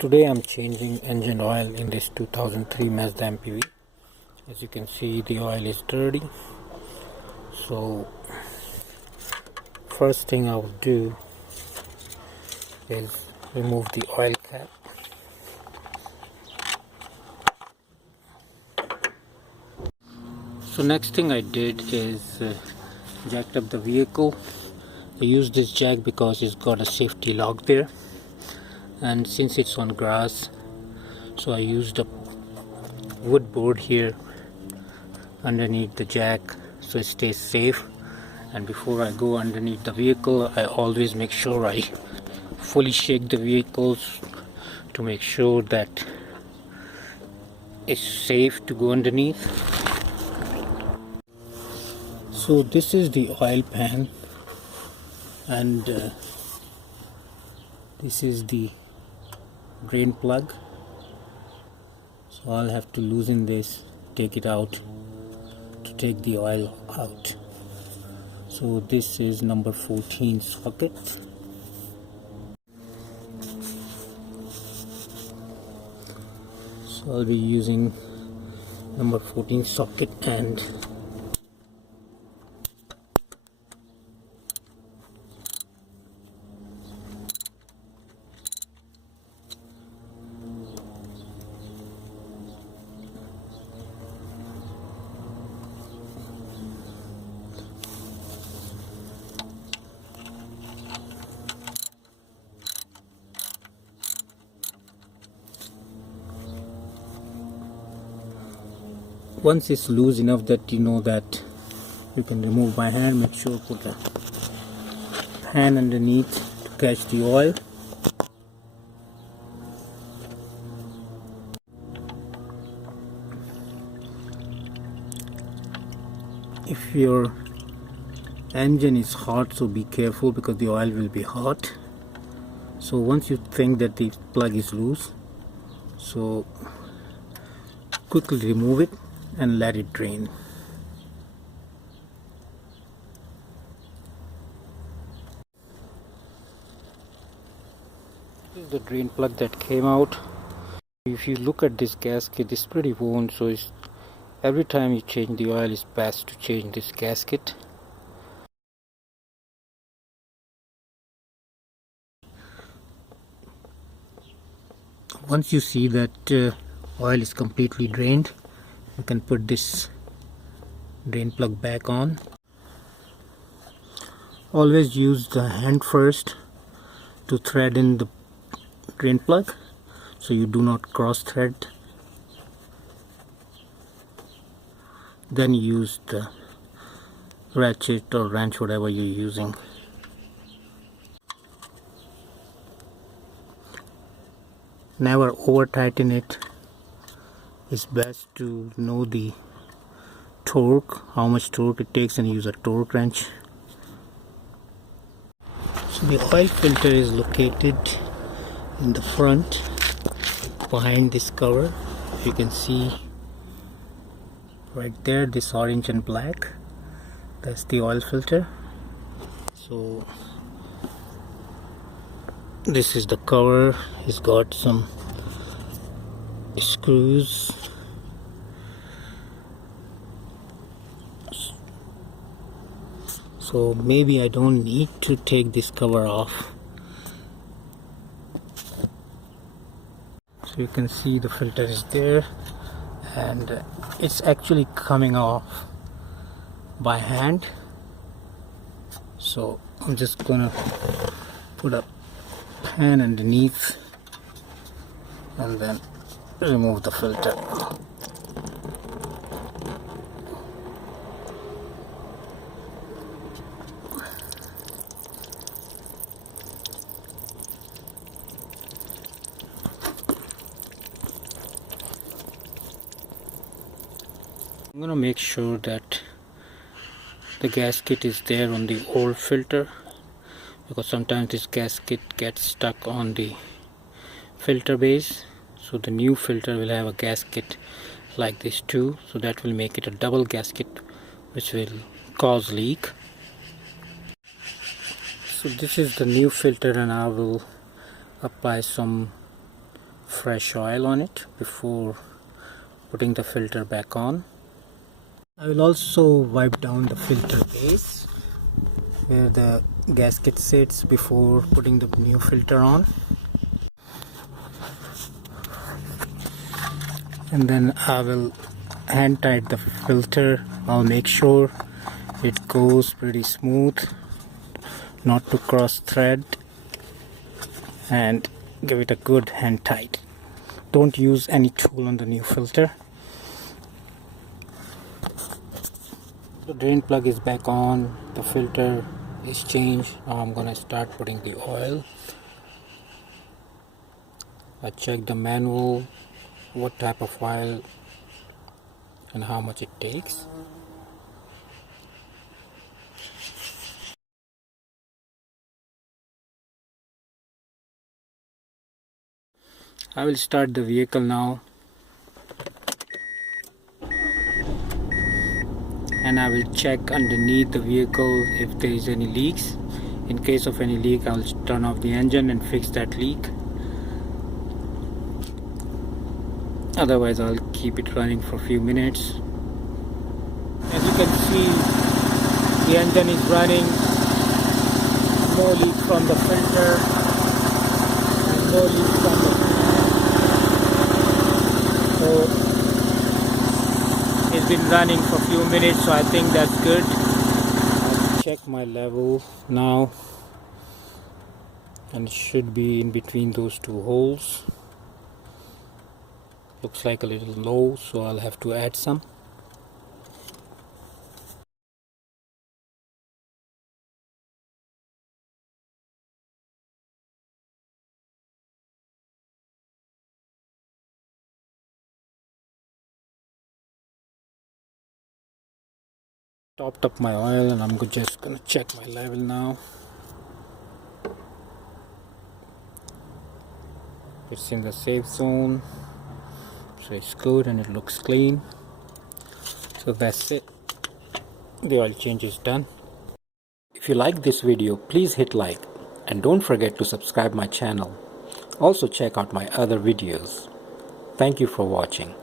Today I'm changing engine oil in this 2003 Mazda MPV. As you can see, the oil is dirty. So first thing I will do is remove the oil cap. So next thing I did is jacked up the vehicle. I used this jack because it's got a safety lock there, and since it's on grass, so I used a wood board here underneath the jack so it stays safe. And before I go underneath the vehicle, I always make sure I fully shake the vehicles to make sure that it's safe to go underneath. So this is the oil pan, and this is the drain plug. So I'll have to loosen this, take it out to take the oil out. So this is number 14 socket. So I'll be using number 14 socket, and once it's loose enough that you know that you can remove by hand, make sure put a pan underneath to catch the oil. If your engine is hot, so be careful because the oil will be hot. So once you think that the plug is loose, so quickly remove it and let it drain. This is the drain plug that came out. If you look at this gasket, it's pretty worn, so every time you change the oil, it's best to change this gasket. Once you see that oil is completely drained, you can put this drain plug back on. Always use the hand first to thread in the drain plug so you do not cross thread. Then use the ratchet or wrench, whatever you're using. Never over tighten it. It's best to know the torque, how much torque it takes, and use a torque wrench. So the oil filter is located in the front behind this cover. You can see right there, this orange and black, that's the oil filter. So this is the cover. It's got some screws. So maybe I don't need to take this cover off. So you can see the filter is there, and it's actually coming off by hand. So I'm just gonna put a pan underneath and then remove the filter. I'm gonna make sure that the gasket is there on the old filter, because sometimes this gasket gets stuck on the filter base. So the new filter will have a gasket like this too, so that will make it a double gasket, which will cause leak. So this is the new filter, and I will apply some fresh oil on it before putting the filter back on. I will also wipe down the filter base where the gasket sits before putting the new filter on. And then I will hand tight the filter. I'll make sure it goes pretty smooth, not to cross thread, and give it a good hand tight. Don't use any tool on the new filter. The drain plug is back on, the filter is changed. Now I'm gonna start putting the oil. I check the manual, what type of oil and how much it takes. I will start the vehicle now, and I will check underneath the vehicle if there is any leaks. In case of any leak, I'll turn off the engine and fix that leak. Otherwise, I'll keep it running for a few minutes. As you can see, the engine is running. No leak from the filter and no leak from the so it's been running for a few minutes, so I think that's good. I'll check my level now, and it should be in between those two holes. Looks like a little low, so I'll have to add some. Topped up my oil, and I'm just gonna check my level now. It's in the safe zone, so it's good and it looks clean. So that's it, the oil change is done. If you like this video, please hit like and don't forget to subscribe my channel. Also check out my other videos. Thank you for watching.